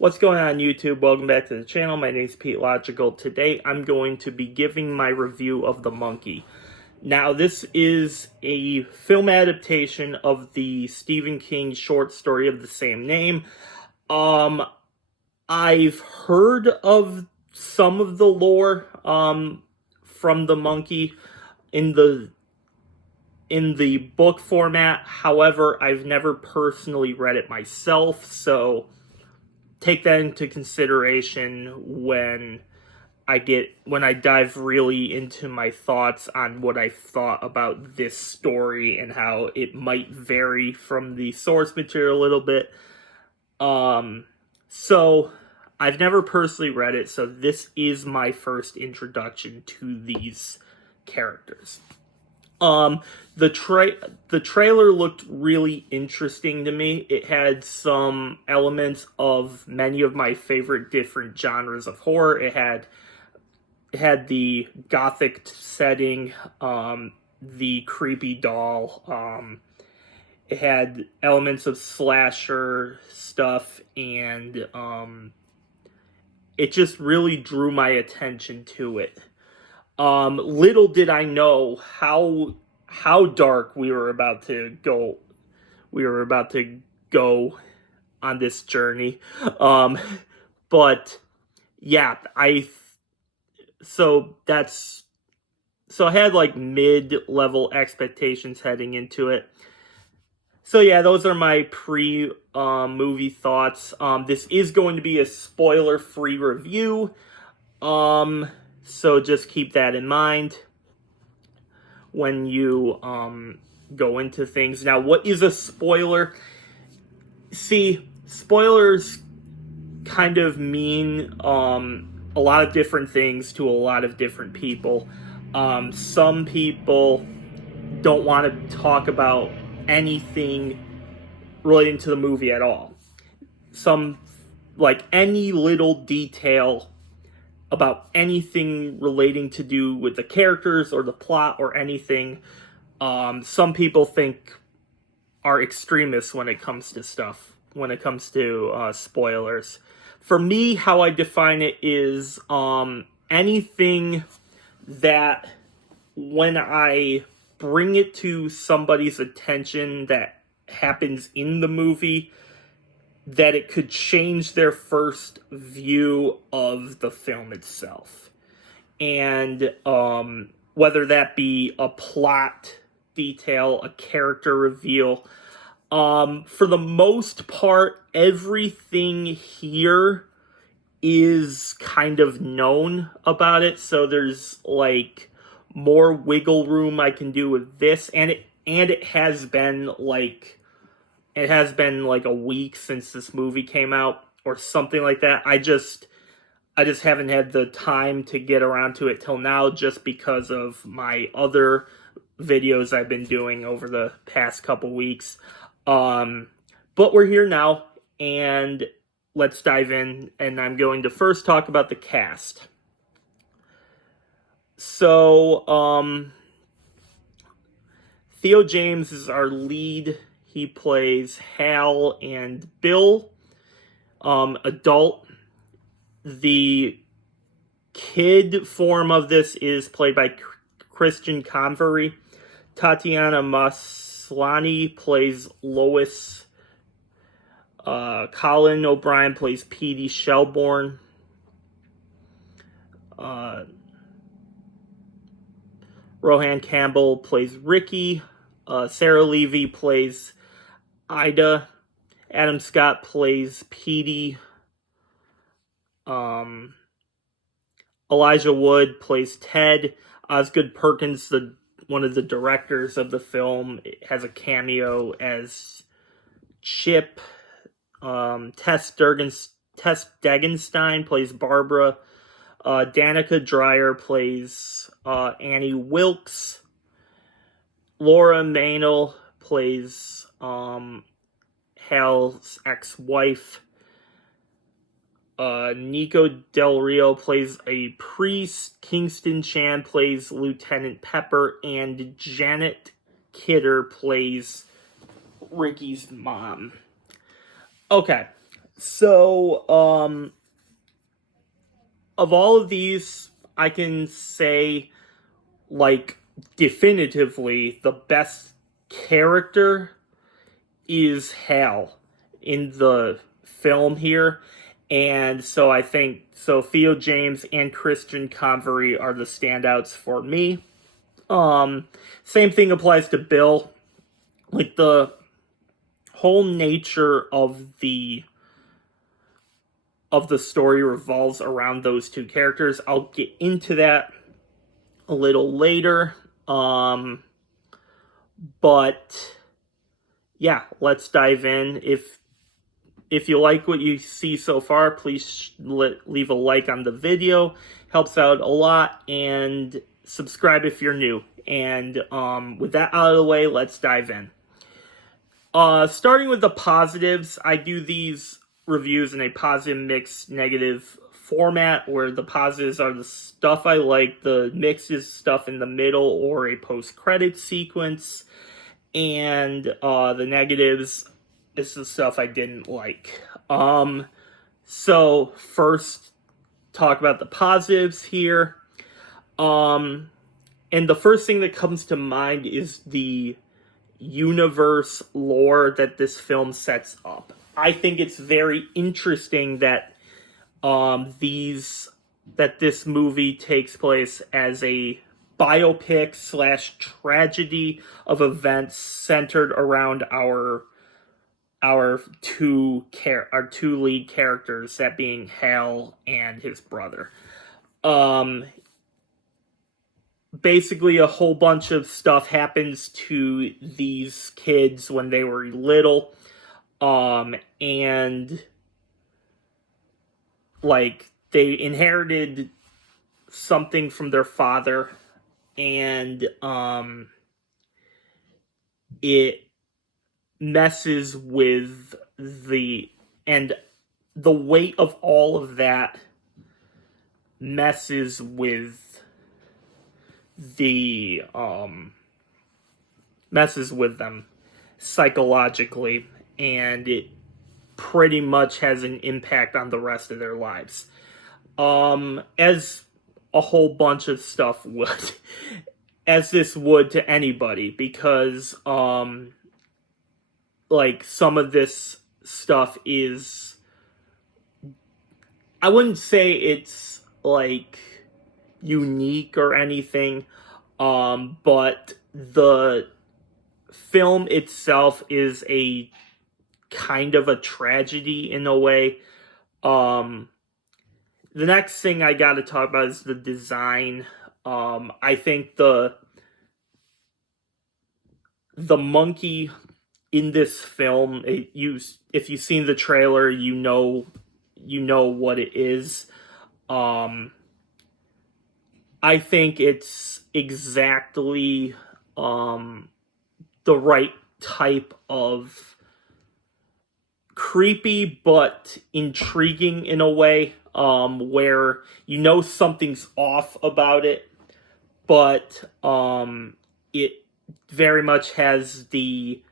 What's going on, YouTube? Welcome back to the channel. My name is Pete Logical. Today I'm going to be giving my review of The Monkey. Now, this is a film adaptation of the Stephen King short story of the same name. I've heard of some of the lore from The Monkey in the book format. However, I've never personally read it myself, so take that into consideration when I dive really into my thoughts on what I thought about this story and how it might vary from the source material a little bit. So I've never personally read it, so this is my first introduction to these characters. The trailer looked really interesting to me. It had some elements of many of my favorite different genres of horror. It had the gothic setting, the creepy doll. It had elements of slasher stuff, and it just really drew my attention to it. Little did I know how dark we were about to go. We were about to go on this journey. But yeah, I had like mid-level expectations heading into it. So yeah, those are my movie thoughts. This is going to be a spoiler-free review. So just keep that in mind when you go into things. Now, what is a spoiler? See, spoilers kind of mean a lot of different things to a lot of different people. Some people don't want to talk about anything relating to the movie at all. Some, like, any little detail about anything relating to do with the characters or the plot or anything. Some people think are extremists when it comes to stuff, when it comes to spoilers. For me, how I define it is anything that when I bring it to somebody's attention that happens in the movie, that it could change their first view of the film itself. And whether that be a plot detail, a character reveal. For the most part, everything here is kind of known about it. So there's like more wiggle room I can do with this. And it has been like a week since this movie came out or something like that. I just haven't had the time to get around to it till now, just because of my other videos I've been doing over the past couple weeks. But we're here now, and let's dive in, and I'm going to first talk about the cast. So, Theo James is our lead. He plays Hal and Bill, adult. The kid form of this is played by Christian Convery. Tatiana Maslany plays Lois. Colin O'Brien plays Petey Shelbourne. Rohan Campbell plays Ricky. Sarah Levy plays Ida. Adam Scott plays Petey. Elijah Wood plays Ted. Osgood Perkins, one of the directors of the film, has a cameo as Chip. Tess Degenstein plays Barbara. Danica Dreyer plays Annie Wilkes. Laura Maynell plays Hal's ex-wife. Nico Del Rio plays a priest. Kingston Chan plays Lieutenant Pepper. And Janet Kidder plays Ricky's mom. Okay, So, of all of these, I can say, like, definitively, the best character is Hal in the film here. And so I think so Theo James and Christian Convery are the standouts for me. Same thing applies to Bill. Like the whole nature of the story revolves around those two characters. I'll get into that a little later. But yeah, let's dive in. If you like what you see so far, please leave a like on the video. Helps out a lot. And subscribe if you're new. And with that out of the way, let's dive in. Starting with the positives, I do these reviews in a positive, mixed, negative format, where the positives are the stuff I like, the mixed is stuff in the middle or a post-credit sequence, and the negatives is the stuff I didn't like. So first, talk about the positives here. And the first thing that comes to mind is the universe lore that this film sets up. I think it's very interesting that this movie takes place as a biopic / tragedy of events centered around our two lead characters, that being Hal and his brother. Basically, a whole bunch of stuff happens to these kids when they were little, and like they inherited something from their father, and it messes with the weight of all of that messes with them psychologically, and it pretty much has an impact on the rest of their lives, as a whole bunch of stuff would, as this would to anybody, because like some of this stuff is, I wouldn't say it's like unique or anything, but the film itself is a kind of a tragedy in a way. The next thing I got to talk about is the design. I think the monkey in this film, if you've seen the trailer, you know what it is. I think it's exactly the right type of creepy but intriguing in a way, where you know something's off about it, but it very much has the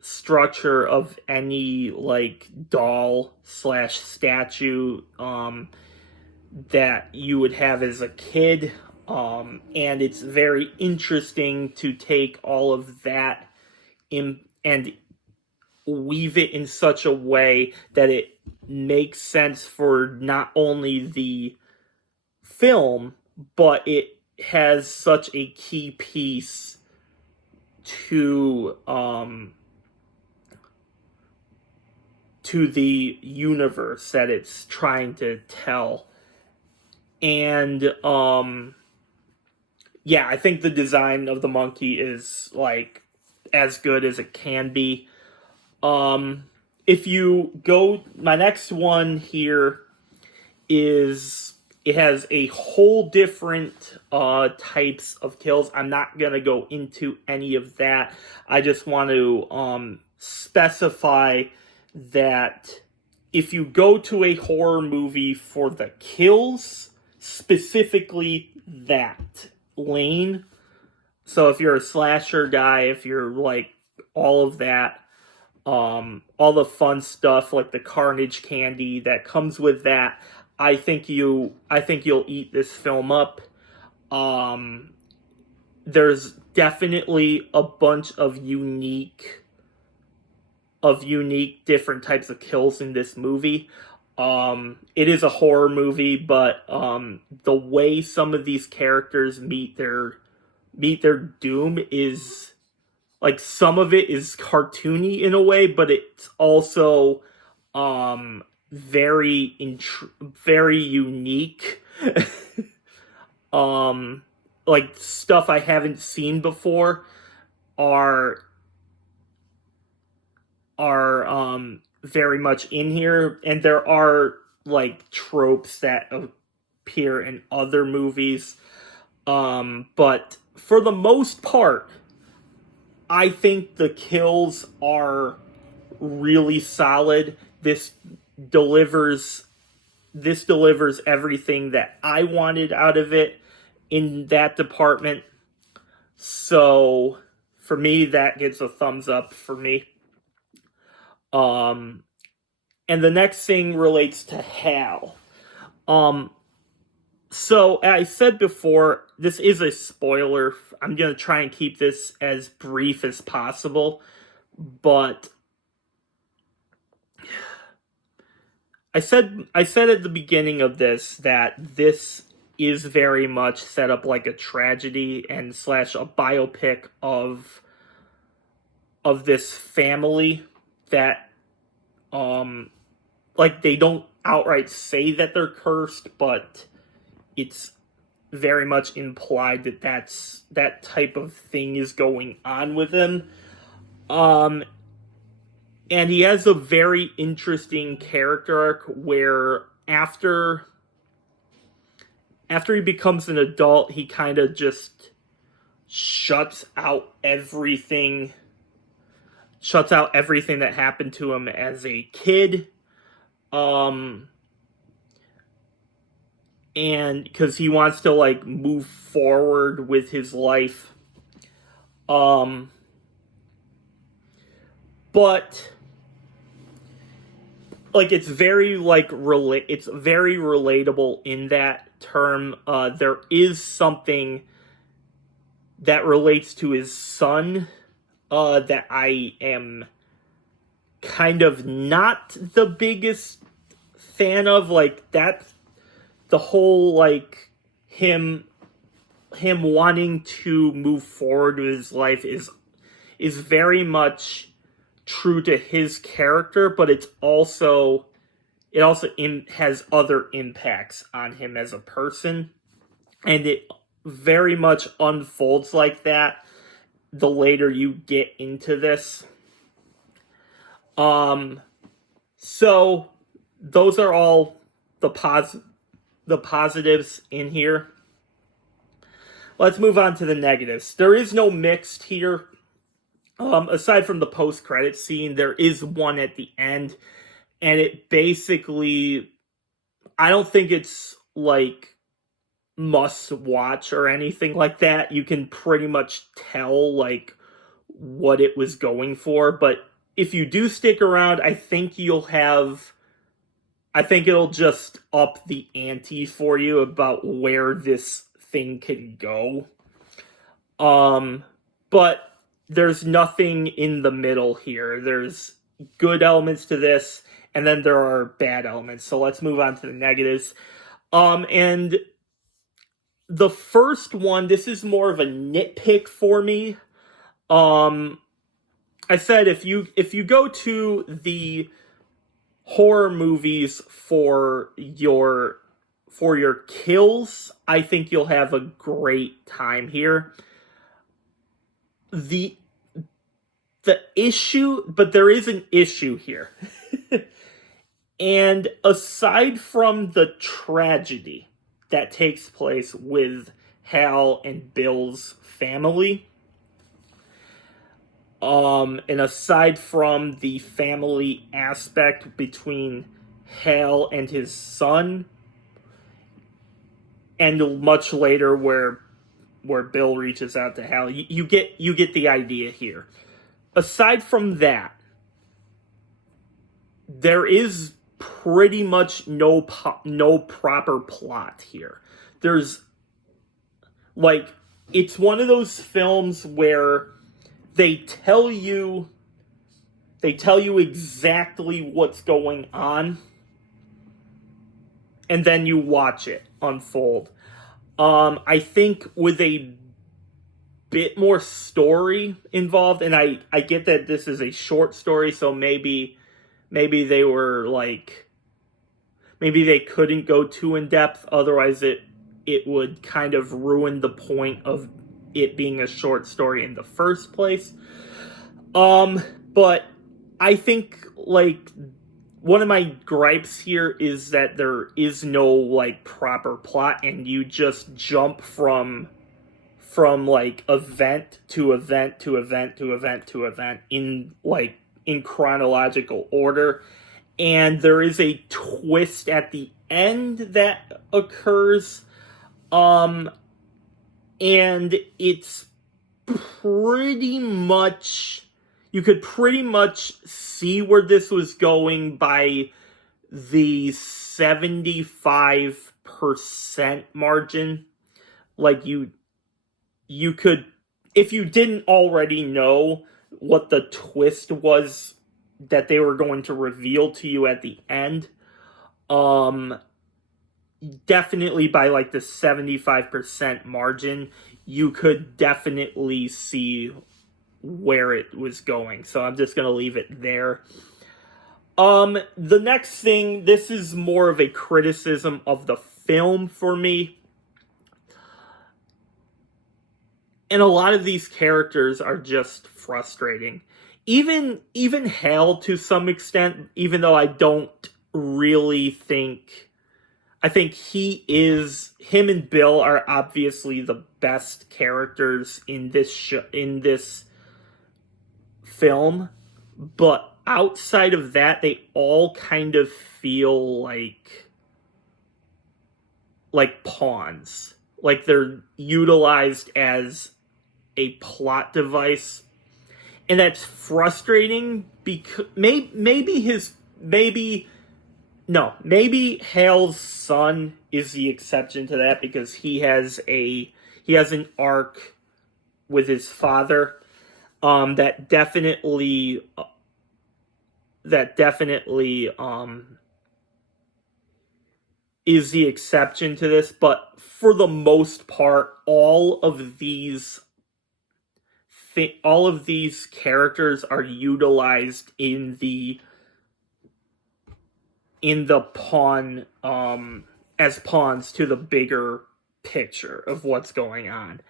structure of any like doll / statue that you would have as a kid, and it's very interesting to take all of that in and weave it in such a way that it makes sense for not only the film, but it has such a key piece to the universe that it's trying to tell. And yeah, I think the design of the monkey is like as good as it can be. If you go, my next one here is, it has a whole different types of kills. I'm not gonna go into any of that. I just want to specify that if you go to a horror movie for the kills, specifically that lane, so if you're a slasher guy, if you're like all of that, all the fun stuff like the Carnage candy that comes with that. I think you'll eat this film up. There's definitely a bunch of unique different types of kills in this movie. It is a horror movie, but the way some of these characters meet their doom is like, some of it is cartoony in a way, but it's also very unique. Like, stuff I haven't seen before are very much in here, and there are like tropes that appear in other movies, but for the most part I think the kills are really solid. This delivers everything that I wanted out of it in that department. So for me, that gets a thumbs up for me. And the next thing relates to Hal. So I said before, this is a spoiler. I'm going to try and keep this as brief as possible, but I said at the beginning of this that this is very much set up like a tragedy and / a biopic of this family that like, they don't outright say that they're cursed, but it's very much implied that that type of thing is going on with him. And he has a very interesting character arc where after he becomes an adult, he kind of just shuts out everything that happened to him as a kid. And because he wants to like move forward with his life. But like, it's very it's very relatable in that term. There is something that relates to his son that I am kind of not the biggest fan of. Like, that the whole like him wanting to move forward with his life is very much true to his character, but it also has other impacts on him as a person, and it very much unfolds like that the later you get into this. So those are all the positives in here. Let's move on to the negatives. There is no mixed here. Aside from the post-credit scene, there is one at the end, and it basically, I don't think it's like must watch or anything like that. You can pretty much tell like what it was going for, but if you do stick around, I think it'll just up the ante for you about where this thing can go. But there's nothing in the middle here. There's good elements to this, and then there are bad elements. So let's move on to the negatives. And the first one, this is more of a nitpick for me. I said if you go to the horror movies for your kills, I think you'll have a great time here. The issue, but there is an issue here. And aside from the tragedy that takes place with Hal and Bill's family, and aside from the family aspect between Hal and his son, and much later where Bill reaches out to Hal, you get the idea here. Aside from that, there is pretty much no proper plot here. There's like, it's one of those films where they tell you exactly what's going on, and then you watch it unfold. I think with a bit more story involved, and I get that this is a short story, so maybe they were like, maybe they couldn't go too in depth, otherwise it would kind of ruin the point of it being a short story in the first place. But I think, like, one of my gripes here is that there is no, like, proper plot, and you just jump from like event to event to event to event to event in chronological order. And there is a twist at the end that occurs, and it's pretty much, you could pretty much see where this was going by the 75% margin. Like, you could, if you didn't already know what the twist was that they were going to reveal to you at the end, definitely by like the 75% margin, you could definitely see where it was going. So I'm just going to leave it there. The next thing, this is more of a criticism of the film for me. And a lot of these characters are just frustrating. Even Hale, to some extent, even though I don't really think, I think him and Bill are obviously the best characters in this film, but outside of that, they all kind of feel like pawns. Like they're utilized as a plot device. And that's frustrating because maybe Hale's son is the exception to that, because he has an arc with his father that definitely is the exception to this. But for the most part, all of these characters are utilized in the pawn, as pawns to the bigger picture of what's going on.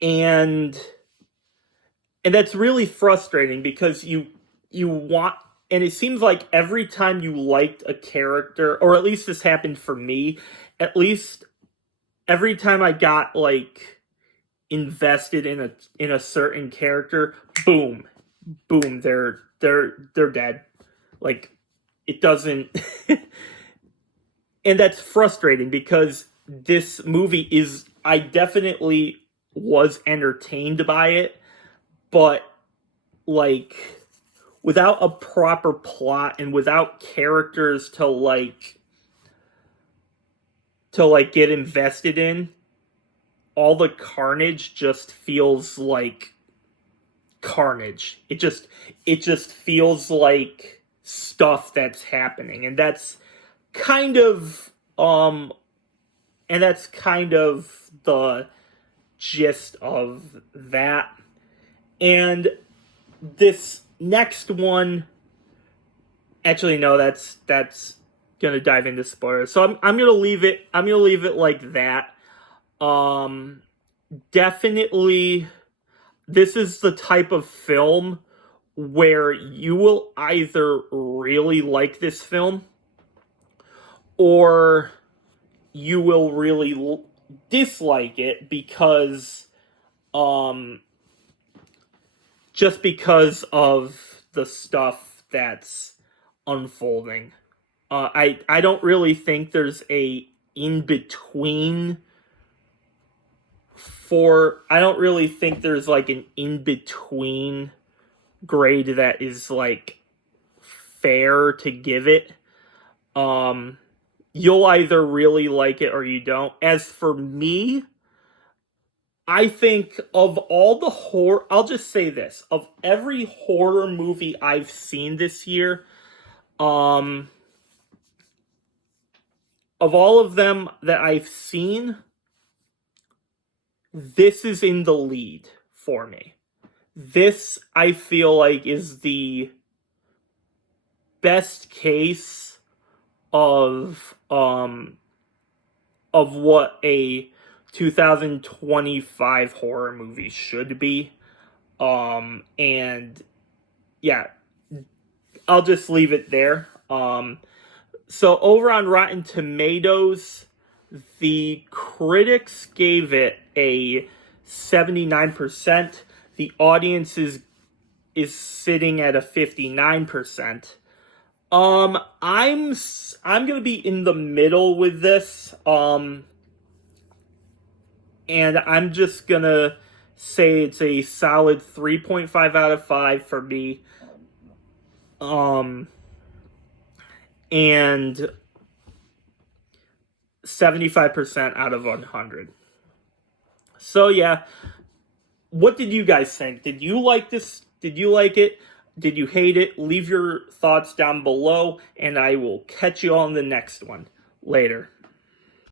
And that's really frustrating, because you want, and it seems like every time you liked a character, or at least this happened for me, at least every time I got like invested in a certain character, boom, they're dead. Like, it doesn't and that's frustrating, because this movie I definitely was entertained by it, but like, without a proper plot and without characters to get invested in, all the carnage just feels like carnage. It just feels like stuff that's happening, and that's kind of the gist of that. And this next one, actually no, that's gonna dive into spoilers, so I'm gonna leave it like that. Definitely, this is the type of film where you will either really like this film, or you will really dislike it, because just because of the stuff that's unfolding. I don't really think there's a in-between I don't really think there's like an in-between grade that is like fair to give it. You'll either really like it or you don't. As for me, I think of all the horror, I'll just say this, of every horror movie I've seen this year, of all of them that I've seen, this is in the lead for me. This, I feel like, is the best case of what a 2025 horror movie should be. And yeah, I'll just leave it there. So over on Rotten Tomatoes, the critics gave it a 79%. The audience is sitting at a 59%. I'm gonna be in the middle with this. And I'm just gonna say it's a solid 3.5 out of 5 for me. And 75% out of 100. So yeah, what did you guys think? Did you like this? Did you like it? Did you hate it? Leave your thoughts down below, and I will catch you on the next one. Later.